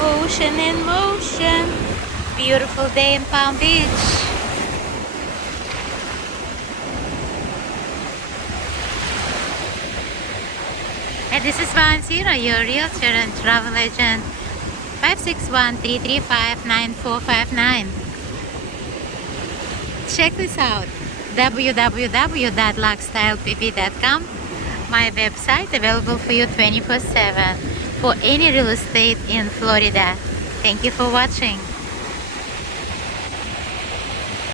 Ocean in motion. Beautiful day in Palm Beach. And this is Valentina, your realtor and travel agent. 561-335-9459. Check this out. www.luxstylepp.com. My website available for you 24/7 for any real estate in Florida. Thank you for watching.